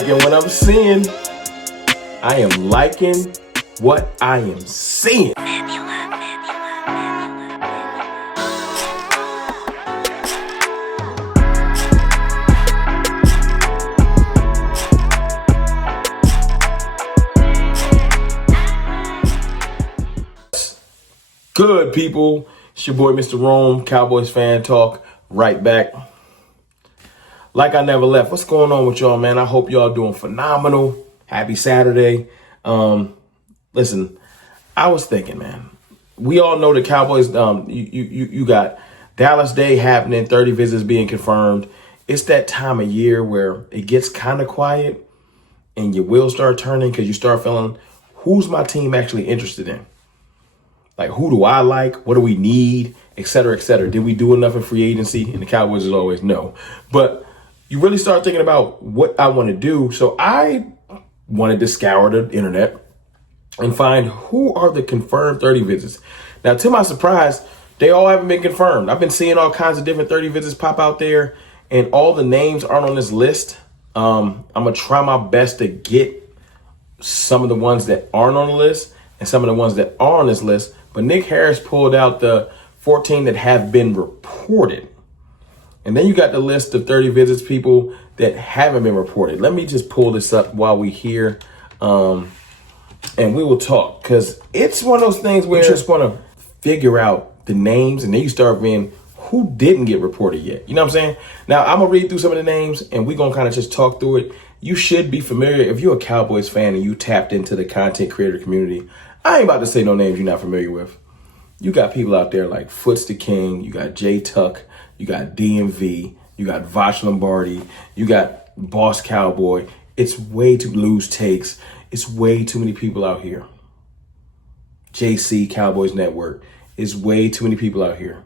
liking what I'm seeing. I am liking what I am seeing. Good people, it's your boy Mr. Rome, Cowboys fan talk, right back. Like I never left. What's going on with y'all, man? I hope y'all doing phenomenal. Happy Saturday. Listen, I was thinking, man, we all know the Cowboys, you got Dallas Day happening, 30 visits being confirmed. It's that time of year where it gets kind of quiet and your wheels start turning because you start feeling, who's my team actually interested in? Like, who do I like? What do we need? Et cetera, et cetera. Did we do enough in free agency? And the Cowboys is always no. But you really start thinking about what I want to do. So I wanted to scour the internet and find who are the confirmed 30 visits. Now, to my surprise, they all haven't been confirmed. I've been seeing all kinds of different 30 visits pop out there, and all the names aren't on this list. I'm going to try my best to get some of the ones that aren't on the list and some of the ones that are on this list. But Nick Harris pulled out the 14 that have been reported. And then you got the list of 30 visits, people that haven't been reported. Let me just pull this up while we here, and we will talk. Because it's one of those things where you just want to figure out the names, and then you start being who didn't get reported yet. You know what I'm saying? Now, I'm going to read through some of the names, and we're going to kind of just talk through it. You should be familiar. If you're a Cowboys fan and you tapped into the content creator community, I ain't about to say no names you're not familiar with. You got people out there like Foots the King, you got Jay Tuck, you got DMV, you got Voch Lombardi, you got Boss Cowboy. It's way too loose takes. It's way too many people out here. JC Cowboys Network. It's way too many people out here.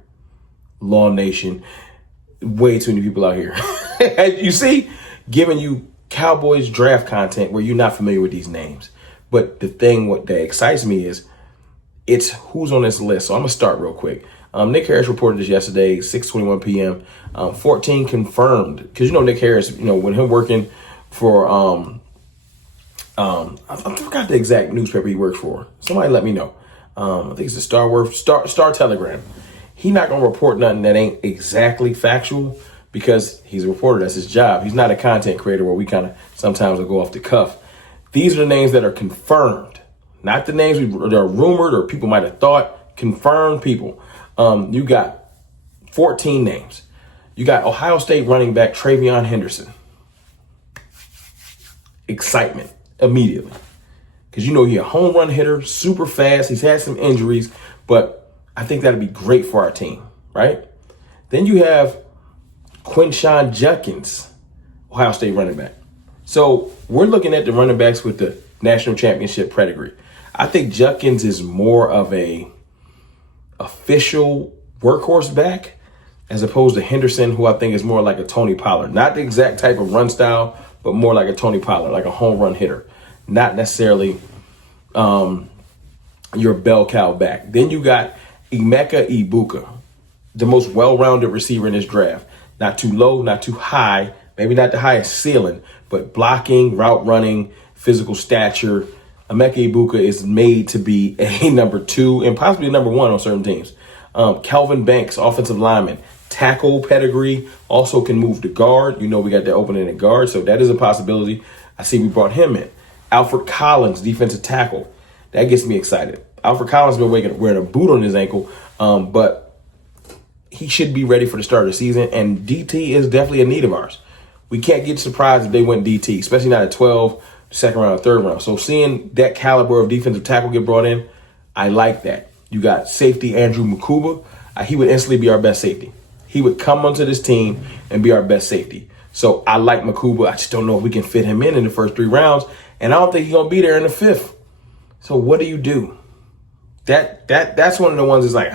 Law Nation. Way too many people out here. You see, giving you Cowboys draft content where you're not familiar with these names. But the thing what that excites me is it's who's on this list. So I'm going to start real quick. Nick Harris reported this yesterday, 6:21 p.m. 14 confirmed. Because, Nick Harris, when him working for, I forgot the exact newspaper he works for. Somebody let me know. I think it's the Star Telegram. He not going to report nothing that ain't exactly factual because he's a reporter. That's his job. He's not a content creator where we kind of sometimes will go off the cuff. These are the names that are confirmed, not the names that are rumored or people might have thought. Confirmed people. You got 14 names. You got Ohio State running back Travion Henderson. Excitement immediately. Because he's a home run hitter, super fast. He's had some injuries, but I think that'd be great for our team, right? Then you have Quinshon Judkins, Ohio State running back. So we're looking at the running backs with the national championship pedigree. I think Judkins is more of a official workhorse back as opposed to Henderson, who I think is more like a Tony Pollard. Not the exact type of run style, but more like a Tony Pollard, like a home run hitter. Not necessarily your bell cow back. Then you got Emeka Ibuka, the most well-rounded receiver in this draft. Not too low, not too high, maybe not the highest ceiling, but blocking, route running, physical stature. Emeka Ibuka is made to be a number 2 and possibly number 1 on certain teams. Kelvin Banks, offensive lineman, tackle pedigree, also can move to guard. We got that opening at guard, so that is a possibility. I see we brought him in. Alfred Collins, defensive tackle. That gets me excited. Alfred Collins has been wearing a boot on his ankle, but he should be ready for the start of the season, and DT is definitely a need of ours. We can't get surprised if they went DT, especially not at 12, second round, third round. So seeing that caliber of defensive tackle get brought in, I like that. You got safety Andrew Mukuba. He would instantly be our best safety. He would come onto this team and be our best safety. So I like Mukuba. I just don't know if we can fit him in the first 3 rounds, and I don't think he's going to be there in the 5th. So what do? That's one of the ones that's like,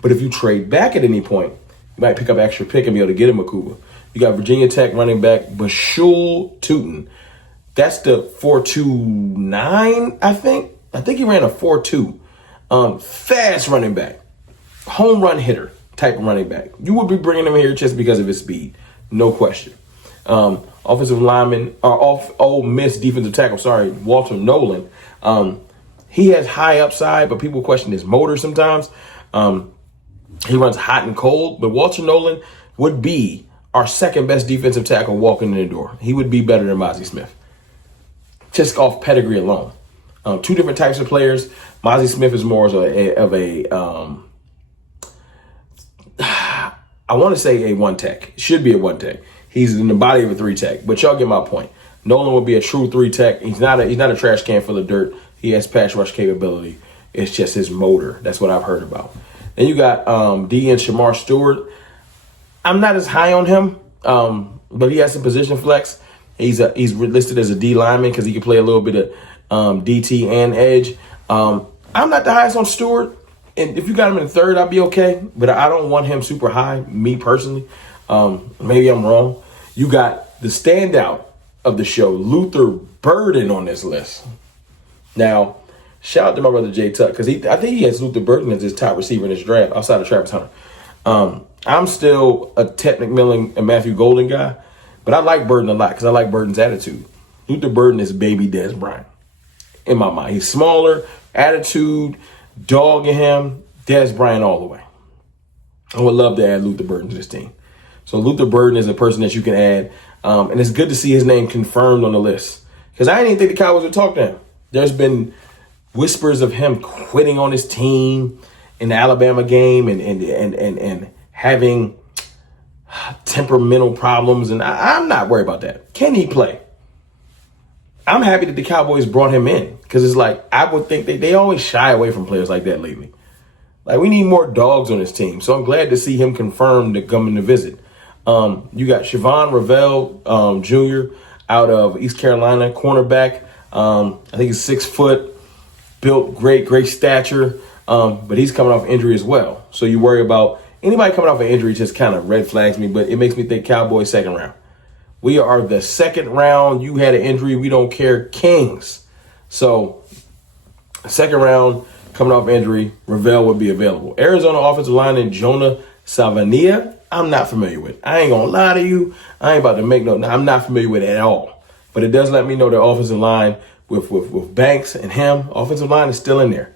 But if you trade back at any point, you might pick up an extra pick and be able to get a Mukuba. You got Virginia Tech running back Bashul Tootin. That's the 4.29, I think. I think he ran a 4.2. Fast running back. Home run hitter type of running back. You would be bringing him here just because of his speed. No question. Offensive lineman, or Ole Miss defensive tackle, Walter Nolan. He has high upside, but people question his motor sometimes. He runs hot and cold, but Walter Nolan would be our second best defensive tackle walking in the door. He would be better than Mozzie Smith, just off pedigree alone. Two different types of players. Mozzie Smith is more of a I want to say a one tech. Should be a one tech. He's in the body of a three tech, but y'all get my point. Nolan would be a true three tech. He's not a trash can full of dirt. He has pass rush capability. It's just his motor. That's what I've heard about. Then you got DN Shamar Stewart. I'm not as high on him, but he has some position flex. He's listed as a D lineman because he can play a little bit of DT and edge. I'm not the highest on Stewart, and if you got him in the third, I'd be okay. But I don't want him super high, me personally. Maybe I'm wrong. You got the standout of the show, Luther Burden, on this list. Now, shout out to my brother Jay Tuck, because I think he has Luther Burden as his top receiver in this draft outside of Travis Hunter. I'm still a Ted McMillan and Matthew Golden guy, but I like Burden a lot because I like Burden's attitude. Luther Burden is baby Dez Bryant in my mind. He's smaller, attitude, dog in him, Dez Bryant all the way. I would love to add Luther Burden to this team. So Luther Burden is a person that you can add, and it's good to see his name confirmed on the list because I didn't even think the Cowboys would talk to him. There's been whispers of him quitting on his team in the Alabama game and having temperamental problems, and I'm not worried about that. Can he play? I'm happy that the Cowboys brought him in because it's like I would think they always shy away from players like that lately. Like, we need more dogs on this team, so I'm glad to see him confirmed to come in to visit. You got Siobhan Ravel Jr. out of East Carolina, cornerback. I think he's 6 foot, built, great stature, but he's coming off injury as well. So you worry about anybody coming off an injury, just kind of red flags me, but it makes me think Cowboys second round. We are the second round. You had an injury. We don't care. Kings. So second round, coming off injury, Ravel would be available. Arizona offensive lineman Jonah Savania, I'm not familiar with. I ain't going to lie to you. I ain't about to make I'm not familiar with it at all. But it does let me know the offensive line with Banks and him, offensive line is still in there.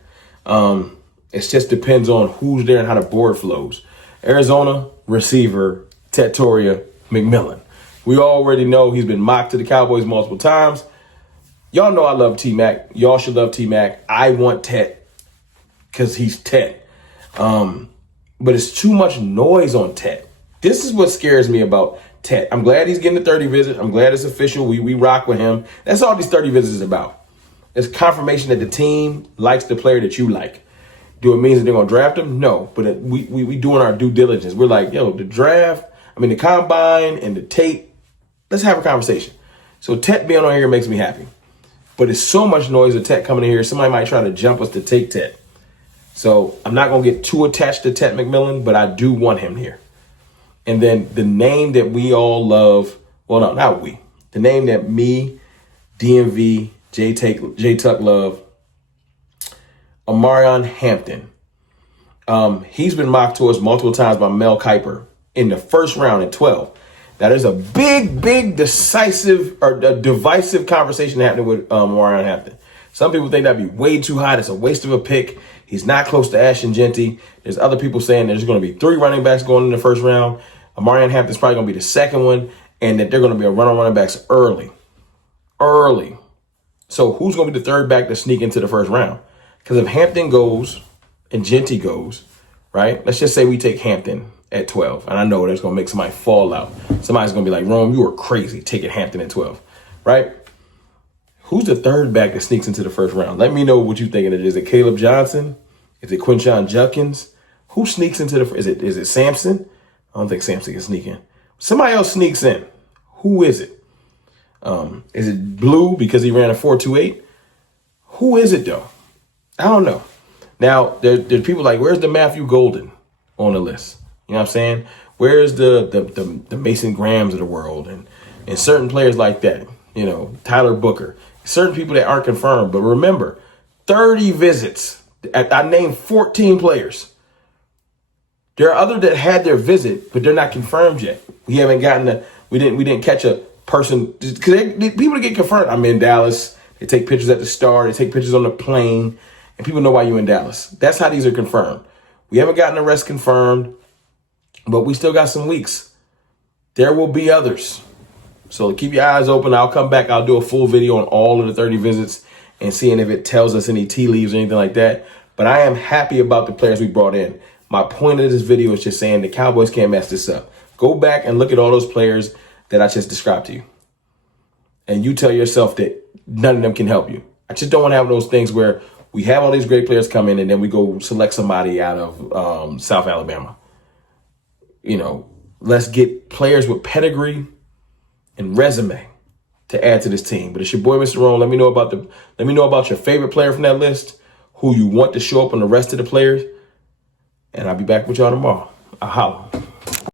It just depends on who's there and how the board flows. Arizona receiver Tatoria McMillan. We already know he's been mocked to the Cowboys multiple times. Y'all know I love T-Mac. Y'all should love T-Mac. I want Tet because he's Tet. But it's too much noise on Tet. This is what scares me about Tet. I'm glad he's getting the 30 visit. I'm glad it's official. We rock with him. That's all these 30 visits is about. It's confirmation that the team likes the player that you like. Do it mean that they're going to draft him? No. But we doing our due diligence. We're like, the combine and the tape, let's have a conversation. So Tet being on here makes me happy. But it's so much noise of Tet coming in here. Somebody might try to jump us to take Tet. So I'm not going to get too attached to Tet McMillan, but I do want him here. And then the name that we all love, well, no, not we. The name that me, DMV, J Tuck love, Omarion Hampton. He's been mocked to us multiple times by Mel Kiper in the first round at 12. Now, there's a big, divisive conversation happening with Omarion Hampton. Some people think that'd be way too high. It's a waste of a pick. He's not close to Ashton Genty. There's other people saying there's going to be 3 running backs going in the first round. Omarion Hampton's probably going to be the second one, and that they're going to be a run on running backs early. So who's going to be the third back to sneak into the first round? Because if Hampton goes and Genty goes, right? Let's just say we take Hampton at 12. And I know that's going to make somebody fall out. Somebody's going to be like, Rome, you were crazy taking Hampton at 12, right? Who's the third back that sneaks into the first round? Let me know what you're thinking. Is it Caleb Johnson? Is it Quinshon Judkins? Who sneaks into the – is it Sampson? I don't think Sampson can sneak in. Somebody else sneaks in. Who is it? Is it Blue because he ran a 4.28? Who is it, though? I don't know. Now, there's people like, where's the Matthew Golden on the list? You know what I'm saying? Where's the Mason Grahams of the world and certain players like that? You know, Tyler Booker. Certain people that aren't confirmed. But remember, 30 visits. I named 14 players. There are others that had their visit, but they're not confirmed yet. We haven't gotten we didn't catch a person, because people get confirmed. I'm in Dallas. They take pictures at the Star. They take pictures on the plane, and people know why you're in Dallas. That's how these are confirmed. We haven't gotten the rest confirmed, but we still got some weeks. There will be others. So keep your eyes open. I'll come back. I'll do a full video on all of the 30 visits and seeing if it tells us any tea leaves or anything like that. But I am happy about the players we brought in. My point of this video is just saying the Cowboys can't mess this up. Go back and look at all those players that I just described to you. And you tell yourself that none of them can help you. I just don't want to have those things where we have all these great players come in and then we go select somebody out of South Alabama. You know, let's get players with pedigree and resume to add to this team. But it's your boy, Mr. Rome. Let me know about your favorite player from that list, who you want to show up on the rest of the players, and I'll be back with y'all tomorrow. I'll holla.